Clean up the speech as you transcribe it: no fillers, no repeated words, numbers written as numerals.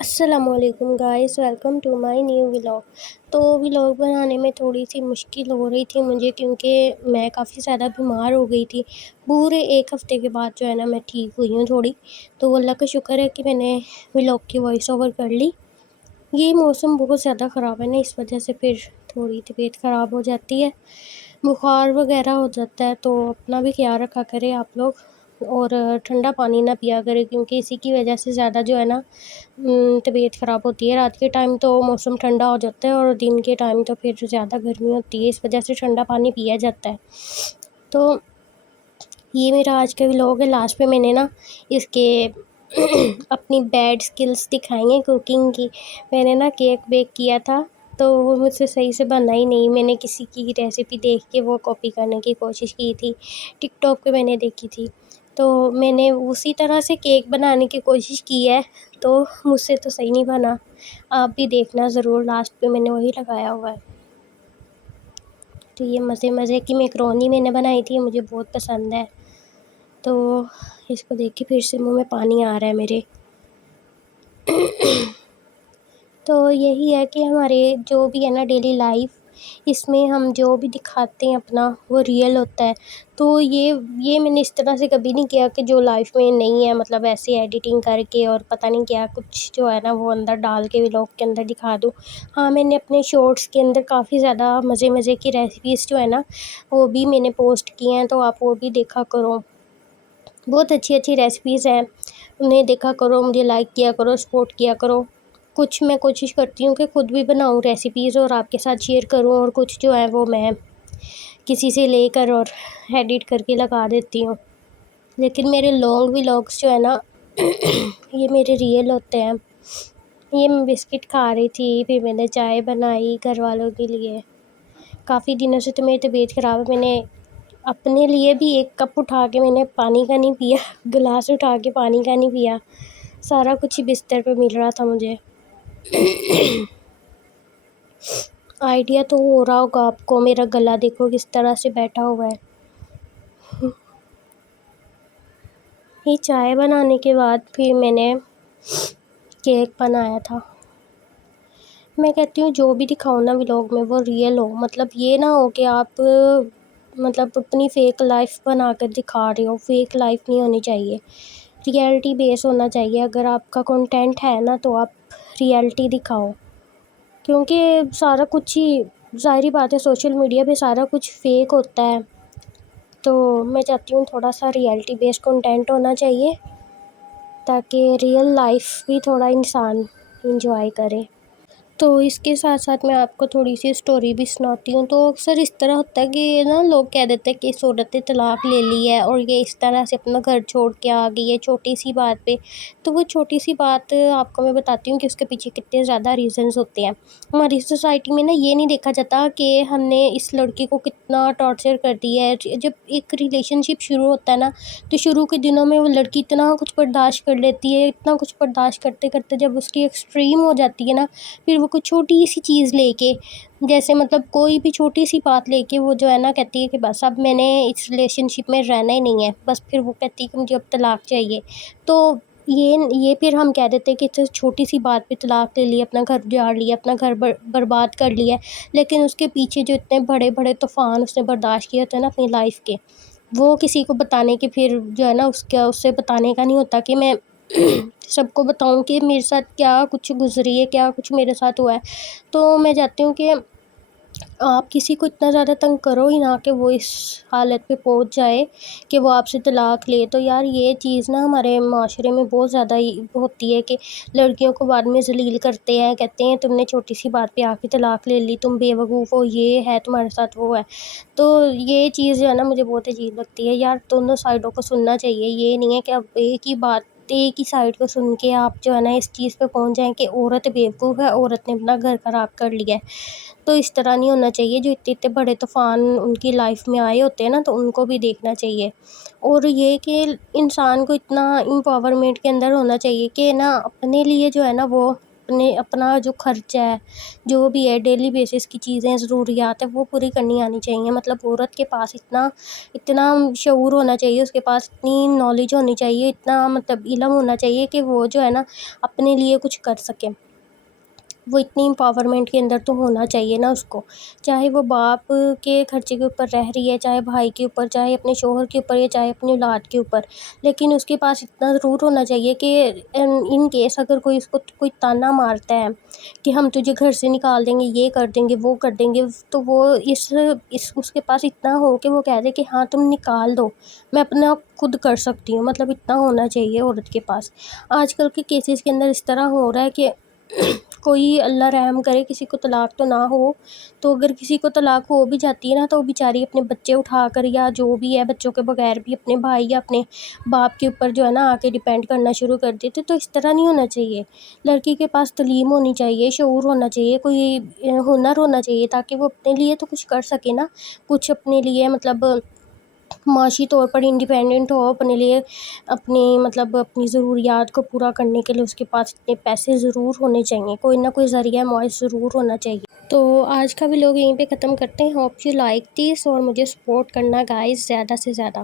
السلام علیکم guys, welcome to my new vlog. تو ولاگ بنانے میں تھوڑی سی مشکل ہو رہی تھی مجھے، کیونکہ میں کافی زیادہ بیمار ہو گئی تھی۔ پورے ایک ہفتے کے بعد جو ہے نا میں ٹھیک ہوئی ہوں تھوڑی، تو اللہ کا شکر ہے کہ میں نے ولاگ کی وائس اوور کر لی۔ یہ موسم بہت زیادہ خراب ہے نا، اس وجہ سے پھر تھوڑی طبیعت خراب ہو جاتی ہے، بخار وغیرہ ہو جاتا ہے، تو اپنا بھی خیال رکھا کرے آپ لوگ، اور ٹھنڈا پانی نہ پیا کرے، کیونکہ اسی کی وجہ سے زیادہ جو ہے نا طبیعت خراب ہوتی ہے۔ رات کے ٹائم تو موسم ٹھنڈا ہو جاتا ہے، اور دن کے ٹائم تو پھر زیادہ گرمی ہوتی ہے، اس وجہ سے ٹھنڈا پانی پیا جاتا ہے۔ تو یہ میرا آج کا ولاگ ہے۔ لاسٹ پہ میں نے نا اس کے اپنی بیڈ سکلز دکھائیں گے کوکنگ کی۔ میں نے نا کیک بیک کیا تھا، تو وہ مجھ سے صحیح سے بنا ہی نہیں۔ میں نے کسی کی ریسیپی دیکھ کے وہ کاپی کرنے کی کوشش کی تھی، ٹک ٹاک پہ میں نے دیکھی تھی، تو میں نے اسی طرح سے کیک بنانے کی کوشش کی ہے، تو مجھ سے تو صحیح نہیں بنا۔ آپ بھی دیکھنا ضرور، لاسٹ پہ میں نے وہی لگایا ہوا ہے۔ تو یہ مزے کی میکرونی میں نے بنائی تھی، مجھے بہت پسند ہے، تو اس کو دیکھ کے پھر سے منہ میں پانی آ رہا ہے میرے۔ تو یہی ہے کہ ہمارے جو بھی ہے نا ڈیلی لائف، اس میں ہم جو بھی دکھاتے ہیں اپنا وہ ریئل ہوتا ہے۔ تو یہ میں نے اس طرح سے کبھی نہیں کیا کہ جو لائف میں نہیں ہے، مطلب ایسے ایڈیٹنگ کر کے اور پتہ نہیں کیا کچھ جو ہے نا وہ اندر ڈال کے ولاگ کے اندر دکھا دوں۔ ہاں، میں نے اپنے شارٹس کے اندر کافی زیادہ مزے کی ریسیپیز جو ہے نا وہ بھی میں نے پوسٹ کی ہیں، تو آپ وہ بھی دیکھا کرو۔ بہت اچھی ریسیپیز ہیں، انہیں دیکھا کرو، مجھے لائک کیا کرو، سپورٹ کیا کرو۔ کچھ میں کوشش کرتی ہوں کہ خود بھی بناؤں ریسیپیز اور آپ کے ساتھ شیئر کروں، اور کچھ جو ہے وہ میں کسی سے لے کر اور ایڈٹ کر کے لگا دیتی ہوں۔ لیکن میرے لانگ ولاگس جو ہے نا یہ میرے ریئل ہوتے ہیں۔ یہ میں بسکٹ کھا رہی تھی، پھر میں نے چائے بنائی گھر والوں کے لیے۔ کافی دنوں سے تو میری طبیعت خراب ہے، میں نے اپنے لیے بھی ایک کپ اٹھا کے میں نے پانی کا نہیں پیا، گلاس اٹھا کے پانی کا نہیں پیا، سارا کچھ ہی بستر پہ مل رہا تھا مجھے۔ آئیڈیا تو ہو رہا ہوگا آپ کو، میرا گلا دیکھو کس طرح سے بیٹھا ہوا ہے۔ یہ چائے بنانے کے بعد پھر میں نے کیک بنایا تھا۔ میں کہتی ہوں جو بھی دکھاؤ نا ولاگ میں وہ ریئل ہو، مطلب یہ نہ ہو کہ آپ مطلب اپنی فیک لائف بنا کر دکھا رہے ہو۔ فیک لائف نہیں ہونی چاہیے، ریئلٹی بیس ہونا چاہیے۔ اگر آپ کا کنٹینٹ ہے نا تو آپ ریئلٹی دکھاؤ، کیونکہ سارا کچھ ہی ظاہری بات ہے، سوشل میڈیا پہ سارا کچھ فیک ہوتا ہے۔ تو میں چاہتی ہوں تھوڑا سا ریئلٹی بیس کنٹینٹ ہونا چاہیے، تاکہ ریئل لائف بھی تھوڑا انسان انجوائے کرے۔ تو اس کے ساتھ ساتھ میں آپ کو تھوڑی سی اسٹوری بھی سناتی ہوں۔ تو اکثر اس طرح ہوتا ہے کہ نا لوگ کہہ دیتے ہیں کہ اس عورت نے طلاق لے لی ہے، اور یہ اس طرح سے اپنا گھر چھوڑ کے آ گئی ہے چھوٹی سی بات پہ۔ تو وہ چھوٹی سی بات آپ کو میں بتاتی ہوں کہ اس کے پیچھے کتنے زیادہ ریزنز ہوتے ہیں۔ ہماری سوسائٹی میں نا یہ نہیں دیکھا جاتا کہ ہم نے اس لڑکی کو کتنا ٹارچر کر دیا ہے۔ جب ایک ریلیشن شپ شروع ہوتا ہے نا، تو شروع کے دنوں میں وہ لڑکی اتنا کچھ برداشت کر لیتی ہے، اتنا کچھ برداشت کرتے کرتے جب اس کی ایکسٹریم ہو جاتی ہے نا، پھر وہ کوئی چھوٹی سی چیز لے کے، جیسے مطلب کوئی بھی چھوٹی سی بات لے کے وہ جو ہے نا کہتی ہے کہ بس اب میں نے اس ریلیشن شپ میں رہنا ہی نہیں ہے، بس پھر وہ کہتی ہے کہ مجھے اب طلاق چاہیے۔ تو یہ پھر ہم کہہ دیتے ہیں کہ چھوٹی سی بات پہ طلاق لے لی، اپنا گھر اجاڑ لیا، اپنا گھر برباد کر لیا، لیکن اس کے پیچھے جو اتنے بڑے بڑے طوفان اس نے برداشت کیے ہوتے ہیں نا اپنی لائف کے، وہ کسی کو بتانے کے پھر جو ہے نا اس سے بتانے کا نہیں ہوتا کہ میں سب کو بتاؤں کہ میرے ساتھ کیا کچھ گزری ہے، کیا کچھ میرے ساتھ ہوا ہے۔ تو میں چاہتی ہوں کہ آپ کسی کو اتنا زیادہ تنگ کرو ہی نہ کہ وہ اس حالت پہ پہنچ جائے کہ وہ آپ سے طلاق لے۔ تو یار یہ چیز نا ہمارے معاشرے میں بہت زیادہ ہی ہوتی ہے کہ لڑکیوں کو بعد میں ذلیل کرتے ہیں، کہتے ہیں تم نے چھوٹی سی بات پہ آ کے طلاق لے لی، تم بے وقوف ہو، یہ ہے تمہارے ساتھ، وہ ہے۔ تو یہ چیز جو ہے نا مجھے بہت عجیب لگتی ہے یار، دونوں سائڈوں کو سننا چاہیے۔ یہ نہیں ہے کہ اب ایک ہی سائڈ کو سن کے آپ جو ہے نا اس چیز پہ پہنچ جائیں کہ عورت بیوقوف ہے، عورت نے اپنا گھر خراب کر لیا ہے۔ تو اس طرح نہیں ہونا چاہیے۔ جو اتنے بڑے طوفان ان کی لائف میں آئے ہوتے ہیں نا، تو ان کو بھی دیکھنا چاہیے۔ اور یہ کہ انسان کو اتنا امپاورمنٹ کے اندر ہونا چاہیے کہ نا اپنے لیے جو ہے نا وہ اپنا جو خرچہ ہے، جو بھی ہے ڈیلی بیسس کی چیزیں ضروریات ہیں وہ پوری کرنی آنی چاہیے. مطلب عورت کے پاس اتنا شعور ہونا چاہیے، اس کے پاس اتنی نالج ہونی چاہیے، اتنا مطلب علم ہونا چاہیے کہ وہ جو ہے نا اپنے لیے کچھ کر سکے. وہ اتنی امپاورمنٹ کے اندر تو ہونا چاہیے نا اس کو، چاہے وہ باپ کے خرچے کے اوپر رہ رہی ہے، چاہے بھائی کے اوپر، چاہے اپنے شوہر کے اوپر، یا چاہے اپنی اولاد کے اوپر، لیکن اس کے پاس اتنا ضرور ہونا چاہیے کہ ان کیس اگر کوئی اس کو کوئی تانا مارتا ہے کہ ہم تجھے گھر سے نکال دیں گے، یہ کر دیں گے، وہ کر دیں گے، تو وہ اس کے پاس اتنا ہو کہ وہ کہہ دے کہ ہاں تم نکال دو، میں اپنا خود کر سکتی ہوں. مطلب اتنا ہونا چاہیے عورت کے پاس. آج کل کے کیسز کے اندر اس طرح ہو رہا ہے کہ کوئی اللہ رحم کرے کسی کو طلاق تو نہ ہو، تو اگر کسی کو طلاق ہو بھی جاتی ہے نا تو وہ بیچاری اپنے بچے اٹھا کر یا جو بھی ہے بچوں کے بغیر بھی اپنے بھائی یا اپنے باپ کے اوپر جو ہے نا آ کے ڈیپینڈ کرنا شروع کر دیتے. تو اس طرح نہیں ہونا چاہیے. لڑکی کے پاس تعلیم ہونی چاہیے، شعور ہونا چاہیے، کوئی ہنر ہونا چاہیے تاکہ وہ اپنے لیے تو کچھ کر سکے نا، کچھ اپنے لیے مطلب معاشی طور پر انڈیپینڈنٹ ہو اپنے لیے، اپنی ضروریات کو پورا کرنے کے لیے اس کے پاس اتنے پیسے ضرور ہونے چاہیے، کوئی نہ کوئی ذریعہ معاش ضرور ہونا چاہیے. تو آج کا بھی لوگ یہیں پہ ختم کرتے ہیں. ہوپ یو لائک دیس، اور مجھے سپورٹ کرنا گائز زیادہ سے زیادہ.